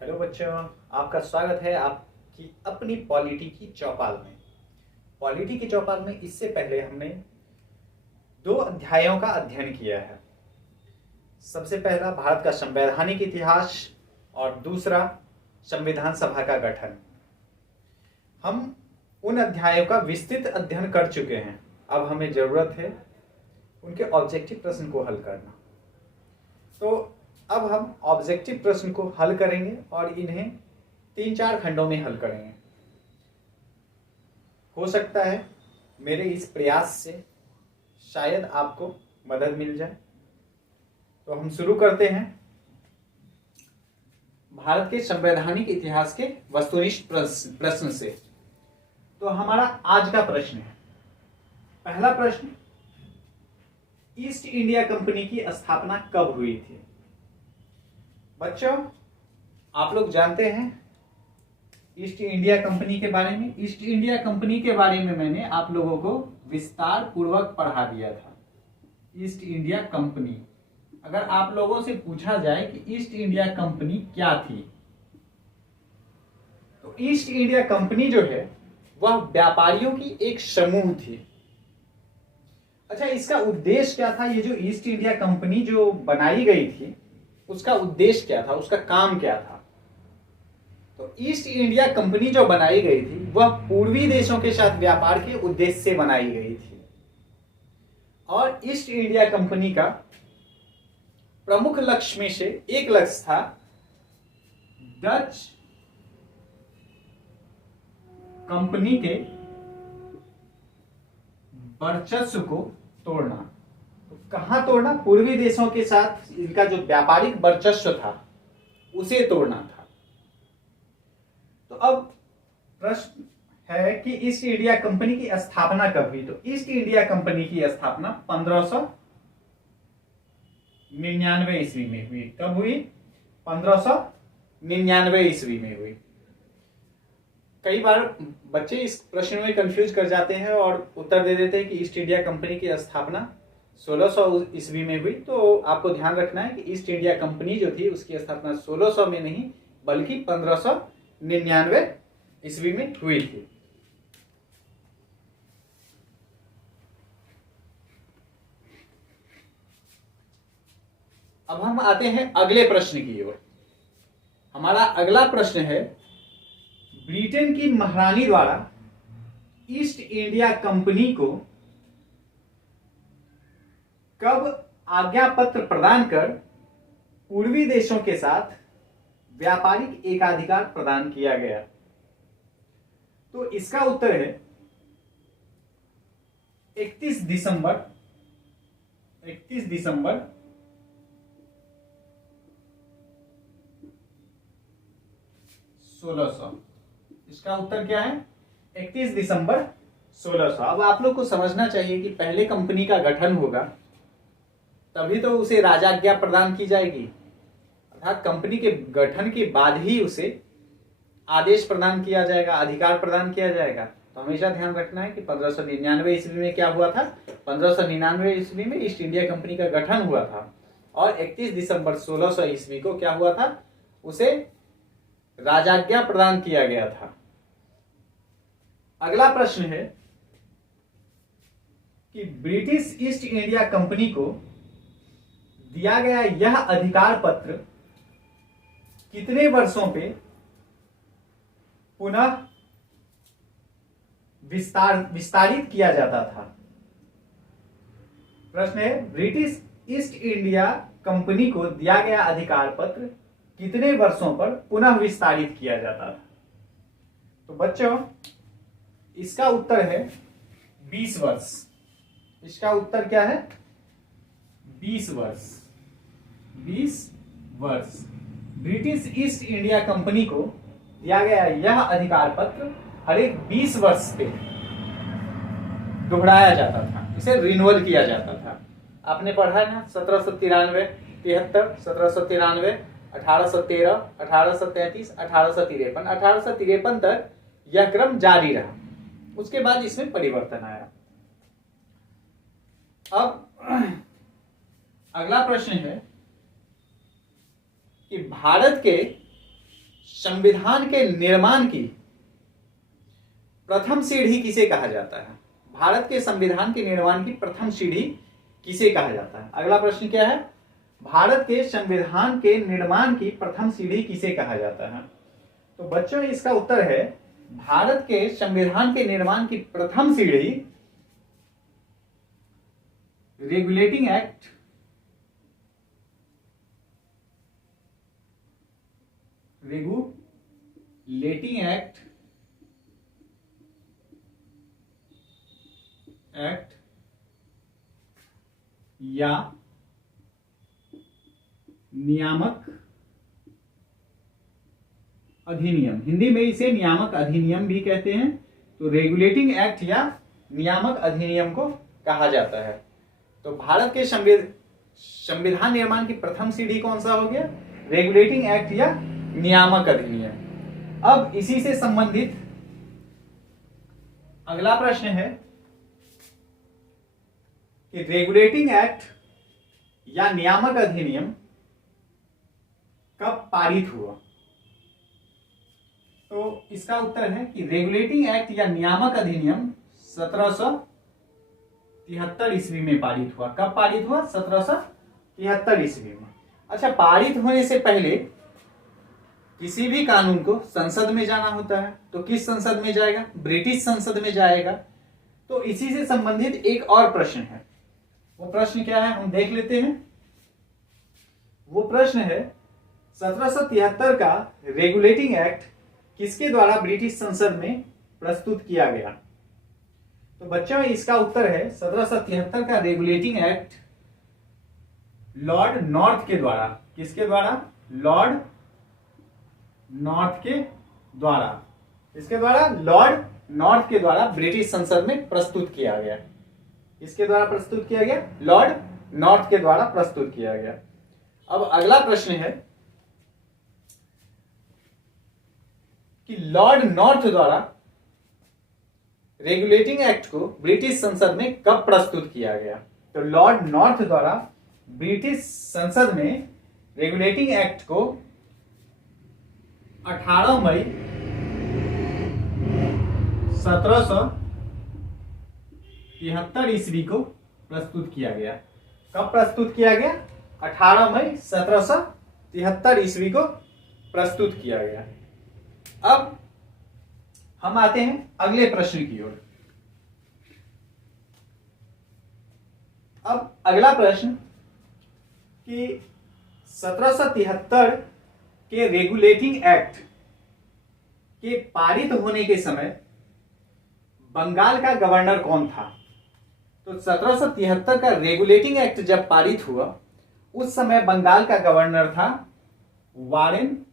Hello बच्चों, आपका स्वागत है आपकी अपनी पॉलिटी की चौपाल में। पॉलिटी की चौपाल में इससे पहले हमने दो अध्यायों का अध्ययन किया है। सबसे पहला भारत का संवैधानिक इतिहास और दूसरा संविधान सभा का गठन। हम उन अध्यायों का विस्तृत अध्ययन कर चुके हैं। अब हमें जरूरत है उनके ऑब्जेक्टिव प्रश्न को हल करना। तो अब हम ऑब्जेक्टिव प्रश्न को हल करेंगे और इन्हें 3-4 खंडों में हल करेंगे। हो सकता है मेरे इस प्रयास से शायद आपको मदद मिल जाए। तो हम शुरू करते हैं भारत के संवैधानिक इतिहास के वस्तुनिष्ठ प्रश्न से। तो हमारा आज का प्रश्न है, पहला प्रश्न, ईस्ट इंडिया कंपनी की स्थापना कब हुई थी? बच्चों, आप लोग जानते हैं ईस्ट इंडिया कंपनी के बारे में। ईस्ट इंडिया कंपनी के बारे में मैंने आप लोगों को विस्तार पूर्वक पढ़ा दिया था। ईस्ट इंडिया कंपनी, अगर आप लोगों से पूछा जाए कि ईस्ट इंडिया कंपनी क्या थी, तो ईस्ट इंडिया कंपनी जो है वह व्यापारियों की एक समूह थी। अच्छा, इसका उद्देश्य क्या था? ये जो ईस्ट इंडिया कंपनी जो बनाई गई थी, उसका उद्देश्य क्या था, उसका काम क्या था? तो ईस्ट इंडिया कंपनी जो बनाई गई थी वह पूर्वी देशों के साथ व्यापार के उद्देश्य से बनाई गई थी। और ईस्ट इंडिया कंपनी का प्रमुख लक्ष्य में से एक लक्ष्य था डच कंपनी के वर्चस्व को तोड़ना। तो कहां तोड़ना? पूर्वी देशों के साथ इनका जो व्यापारिक वर्चस्व था उसे तोड़ना था। तो अब प्रश्न है कि ईस्ट इंडिया कंपनी की स्थापना कब हुई? तो ईस्ट इंडिया कंपनी की स्थापना 1599 ईस्वी में हुई। कब हुई? 1599 ईस्वी में हुई। कई बार बच्चे इस प्रश्न में कंफ्यूज कर जाते हैं और उत्तर दे देते हैं कि ईस्ट इंडिया कंपनी की स्थापना 1600 ईस्वी में हुई। तो आपको ध्यान रखना है कि ईस्ट इंडिया कंपनी जो थी उसकी स्थापना 1600 में नहीं बल्कि 1599 ईस्वी में हुई थी। अब हम आते हैं अगले प्रश्न की ओर। हमारा अगला प्रश्न है, ब्रिटेन की महारानी द्वारा ईस्ट इंडिया कंपनी को कब आज्ञा पत्र प्रदान कर पूर्वी देशों के साथ व्यापारिक एकाधिकार प्रदान किया गया? तो इसका उत्तर है 31 दिसंबर 1600। इसका उत्तर क्या है? 31 दिसंबर 1600। अब आप लोग को समझना चाहिए कि पहले कंपनी का गठन होगा तभी तो उसे राजाज्ञा प्रदान की जाएगी, अर्थात कंपनी के गठन के बाद ही उसे आदेश प्रदान किया जाएगा, अधिकार प्रदान किया जाएगा। तो हमेशा ध्यान रखना है कि 1599 ईस्वी में क्या हुआ था? 1599 ईस्वी में ईस्ट इंडिया कंपनी का गठन हुआ था और 31 दिसंबर 1600 ईस्वी को क्या हुआ था? उसे राजाज्ञा प्रदान किया गया था। अगला प्रश्न है कि ब्रिटिश ईस्ट इंडिया कंपनी को दिया गया यह अधिकार पत्र कितने वर्षों पे पुनः विस्तारित किया जाता था? प्रश्न है, ब्रिटिश ईस्ट इंडिया कंपनी को दिया गया अधिकार पत्र कितने वर्षों पर पुनः विस्तारित किया जाता था? तो बच्चों, इसका उत्तर है 20 वर्ष। इसका उत्तर क्या है? 20 वर्ष। 20 वर्ष ब्रिटिश ईस्ट इंडिया कंपनी को दिया गया यह अधिकार पत्र हर एक 20 वर्ष पे दोहराया जाता था, इसे रिन्यूअल किया जाता था। आपने पढ़ा है ना, 1793, 73, 1793, 1813, 1833, 1853। 1853 तक यह क्रम जारी रहा, उसके बाद इसमें परिवर्तन आया। अब अगला प्रश्न है कि भारत के संविधान के निर्माण की प्रथम सीढ़ी किसे कहा जाता है? भारत के संविधान के निर्माण की प्रथम सीढ़ी किसे कहा जाता है? अगला प्रश्न क्या है? भारत के संविधान के निर्माण की प्रथम सीढ़ी किसे कहा जाता है? तो बच्चों इसका उत्तर है भारत के संविधान के निर्माण की प्रथम सीढ़ी रेगुलेटिंग एक्ट या नियामक अधिनियम, हिंदी में इसे नियामक अधिनियम भी कहते हैं। तो रेगुलेटिंग एक्ट या नियामक अधिनियम को कहा जाता है। तो भारत के संविधान निर्माण की प्रथम सीढ़ी कौन सा हो गया? रेगुलेटिंग एक्ट या नियामक अधिनियम। अब इसी से संबंधित अगला प्रश्न है कि रेगुलेटिंग एक्ट या नियामक अधिनियम कब पारित हुआ? तो इसका उत्तर है कि रेगुलेटिंग एक्ट या नियामक अधिनियम 1773 ईस्वी में पारित हुआ। कब पारित हुआ? 1773 ईस्वी में। अच्छा, पारित होने से पहले किसी भी कानून को संसद में जाना होता है, तो किस संसद में जाएगा? ब्रिटिश संसद में जाएगा। तो इसी से संबंधित एक और प्रश्न है। वो प्रश्न क्या है हम देख लेते हैं। वो प्रश्न है 1773 का रेगुलेटिंग एक्ट किसके द्वारा ब्रिटिश संसद में प्रस्तुत किया गया? तो बच्चों इसका उत्तर है 1773 का रेगुलेटिंग एक्ट लॉर्ड नॉर्थ के द्वारा। किसके द्वारा? लॉर्ड नॉर्थ के द्वारा। किसके द्वारा? लॉर्ड नॉर्थ के द्वारा ब्रिटिश संसद में प्रस्तुत किया गया। किसके द्वारा प्रस्तुत किया गया? लॉर्ड नॉर्थ के द्वारा प्रस्तुत किया गया। अब अगला प्रश्न है कि लॉर्ड नॉर्थ द्वारा रेगुलेटिंग एक्ट को ब्रिटिश संसद में कब प्रस्तुत किया गया? तो लॉर्ड नॉर्थ द्वारा ब्रिटिश संसद में रेगुलेटिंग एक्ट को 18 मई 1773 ईस्वी को प्रस्तुत किया गया। कब प्रस्तुत किया गया? 18 मई 1773 ईस्वी को प्रस्तुत किया गया। अब हम आते हैं अगले प्रश्न की ओर। अब अगला प्रश्न कि 1773 के रेगुलेटिंग एक्ट के पारित होने के समय बंगाल का गवर्नर कौन था? तो 1773 का रेगुलेटिंग एक्ट जब पारित हुआ उस समय बंगाल का गवर्नर था वारेन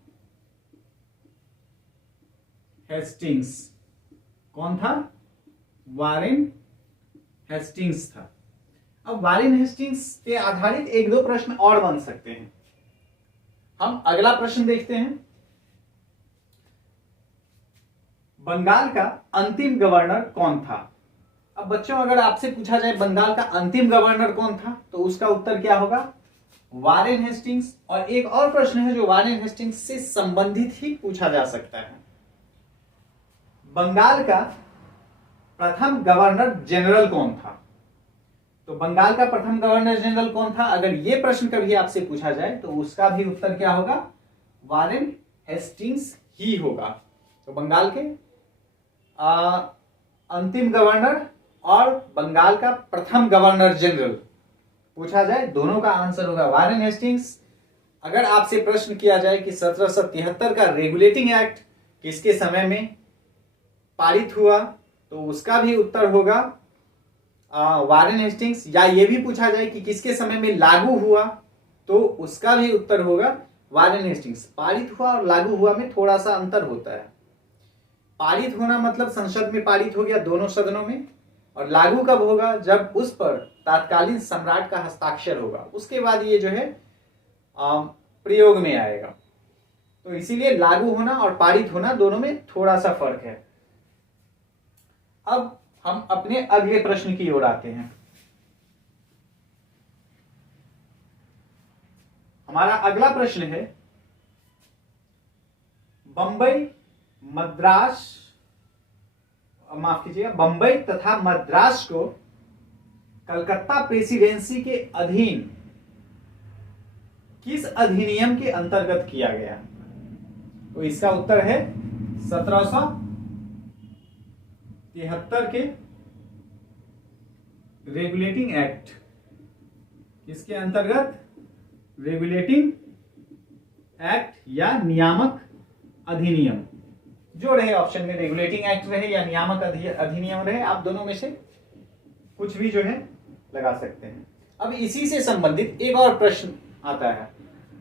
हेस्टिंग्स। कौन था? वारेन हेस्टिंग्स था। अब वारेन हेस्टिंग्स पे आधारित एक दो प्रश्न और बन सकते हैं। हम अगला प्रश्न देखते हैं। बंगाल का अंतिम गवर्नर कौन था? अब बच्चों अगर आपसे पूछा जाए बंगाल का अंतिम गवर्नर कौन था तो उसका उत्तर क्या होगा? Warren Hastings. और एक और प्रश्न है जो वारेन हेस्टिंग्स से संबंधित ही पूछा जा सकता है। बंगाल का प्रथम गवर्नर जनरल कौन था? तो बंगाल का प्रथम गवर्नर जनरल कौन था? अगर यह प्रश्न कभी आपसे पूछा जाए तो उसका भी उत्तर क्या होगा? वारेन हेस्टिंग्स ही होगा। तो बंगाल के अंतिम गवर्नर और बंगाल का प्रथम गवर्नर जनरल पूछा जाए, दोनों का आंसर होगा वारेन हेस्टिंग्स। अगर आपसे प्रश्न किया जाए कि 1773 का रेगुलेटिंग एक्ट किसके समय में पारित हुआ तो उसका भी उत्तर होगा वारेन हेस्टिंग्स। या यह भी पूछा जाए कि किसके समय में लागू हुआ तो उसका भी उत्तर होगा वारेन हेस्टिंग्स। पारित हुआ और लागू हुआ में थोड़ा सा अंतर होता है। पारित होना मतलब संसद में पारित हो गया दोनों सदनों में, और लागू कब होगा? जब उस पर तात्कालीन सम्राट का हस्ताक्षर होगा, उसके बाद ये जो है प्रयोग में आएगा। तो इसीलिए लागू होना और पारित होना दोनों में थोड़ा सा फर्क है। अब हम अपने अगले प्रश्न की ओर आते हैं। हमारा अगला प्रश्न है बंबई मद्रास, माफ कीजिएगा, बंबई तथा मद्रास को कलकत्ता प्रेसिडेंसी के अधीन किस अधिनियम के अंतर्गत किया गया? तो इसका उत्तर है 1773 के रेगुलेटिंग एक्ट। किसके अंतर्गत? रेगुलेटिंग एक्ट या नियामक अधिनियम, जो रहे ऑप्शन में, रेगुलेटिंग एक्ट रहे या नियामक अधिनियम रहे, आप दोनों में से कुछ भी जो है लगा सकते हैं। अब इसी से संबंधित एक और प्रश्न आता है।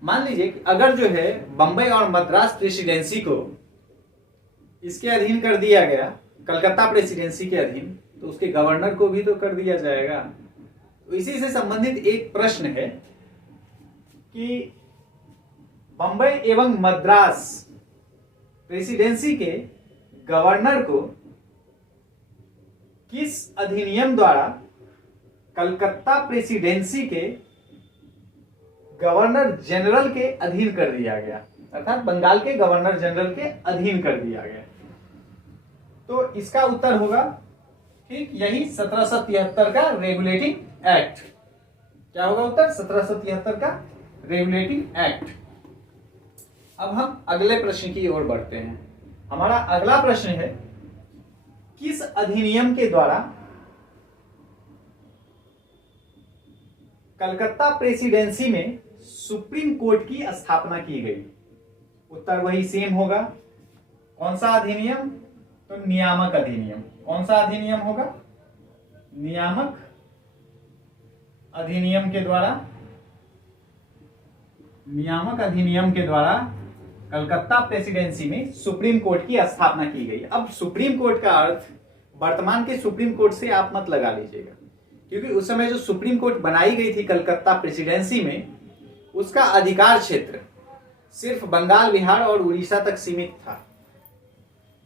मान लीजिए कि अगर जो है बंबई और मद्रास प्रेसिडेंसी को इसके अधीन कर दिया गया, कलकत्ता प्रेसिडेंसी के अधीन, तो उसके गवर्नर को भी तो कर दिया जाएगा। तो इसी से संबंधित एक प्रश्न है कि बंबई एवं मद्रास प्रेसिडेंसी के गवर्नर को किस अधिनियम द्वारा कलकत्ता प्रेसिडेंसी के गवर्नर जनरल के अधीन कर दिया गया, अर्थात बंगाल के गवर्नर जनरल के अधीन कर दिया गया? तो इसका उत्तर होगा ठीक यही 1773 का रेगुलेटिंग एक्ट। क्या होगा उत्तर? 1773 का रेगुलेटिंग एक्ट। अब हम अगले प्रश्न की ओर बढ़ते हैं। हमारा अगला प्रश्न है, किस अधिनियम के द्वारा कलकत्ता प्रेसिडेंसी में सुप्रीम कोर्ट की स्थापना की गई? उत्तर वही सेम होगा। कौन सा अधिनियम? तो नियामक अधिनियम। कौन सा अधिनियम होगा? नियामक अधिनियम के द्वारा, नियामक अधिनियम के द्वारा कलकत्ता प्रेसिडेंसी में सुप्रीम कोर्ट की स्थापना की गई। अब सुप्रीम कोर्ट का अर्थ वर्तमान के सुप्रीम कोर्ट से आप मत लगा लीजिएगा, क्योंकि उस समय जो सुप्रीम कोर्ट बनाई गई थी कलकत्ता प्रेसिडेंसी में, उसका अधिकार क्षेत्र सिर्फ बंगाल, बिहार और उड़ीसा तक सीमित था।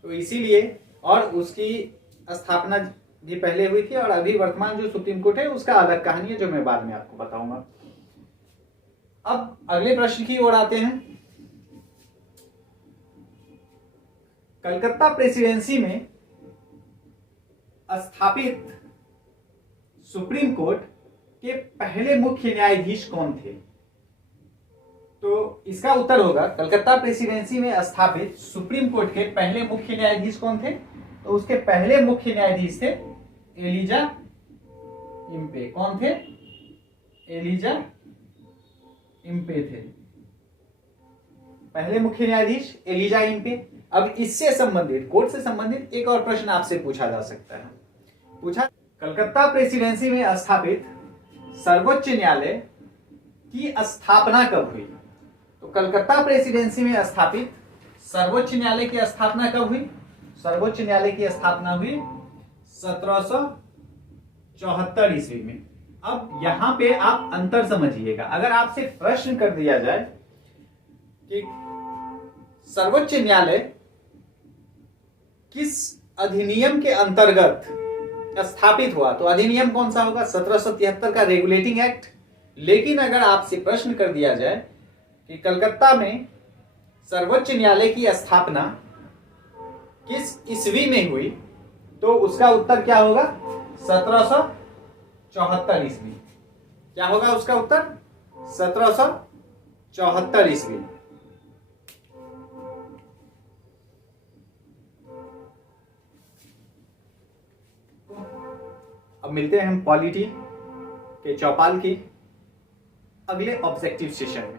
तो इसीलिए, और उसकी स्थापना भी पहले हुई थी, और अभी वर्तमान जो सुप्रीम कोर्ट है उसका अलग कहानी है, जो मैं बाद में आपको बताऊंगा। अब अगले प्रश्न की ओर आते हैं। कलकत्ता प्रेसिडेंसी में स्थापित सुप्रीम कोर्ट के पहले मुख्य न्यायाधीश कौन थे? तो इसका उत्तर होगा, कलकत्ता प्रेसिडेंसी में स्थापित सुप्रीम कोर्ट के पहले मुख्य न्यायाधीश कौन थे? तो उसके पहले मुख्य न्यायाधीश थे एलिजा इम्पे। कौन थे? एलिजा इम्पे थे पहले मुख्य न्यायाधीश, एलिजा इम्पे। अब इससे संबंधित, कोर्ट से संबंधित एक और प्रश्न आपसे पूछा जा सकता है। पूछा, कलकत्ता प्रेसिडेंसी में स्थापित सर्वोच्च न्यायालय की स्थापना कब हुई? तो कलकत्ता प्रेसिडेंसी में स्थापित सर्वोच्च न्यायालय की स्थापना कब हुई? सर्वोच्च न्यायालय की स्थापना हुई 1774 ईस्वी में। अब यहां पे आप अंतर समझिएगा। अगर आपसे प्रश्न कर दिया जाए कि सर्वोच्च न्यायालय किस अधिनियम के अंतर्गत स्थापित हुआ, तो अधिनियम कौन सा होगा? 1773 का रेगुलेटिंग एक्ट। लेकिन अगर आपसे प्रश्न कर दिया जाए कि कलकत्ता में सर्वोच्च न्यायालय की स्थापना किस ईस्वी में हुई, तो उसका उत्तर क्या होगा? 1774 ईस्वी। क्या होगा उसका उत्तर? 1774 ईस्वी। अब मिलते हैं हम पॉलिटी के चौपाल की अगले ऑब्जेक्टिव सेशन में।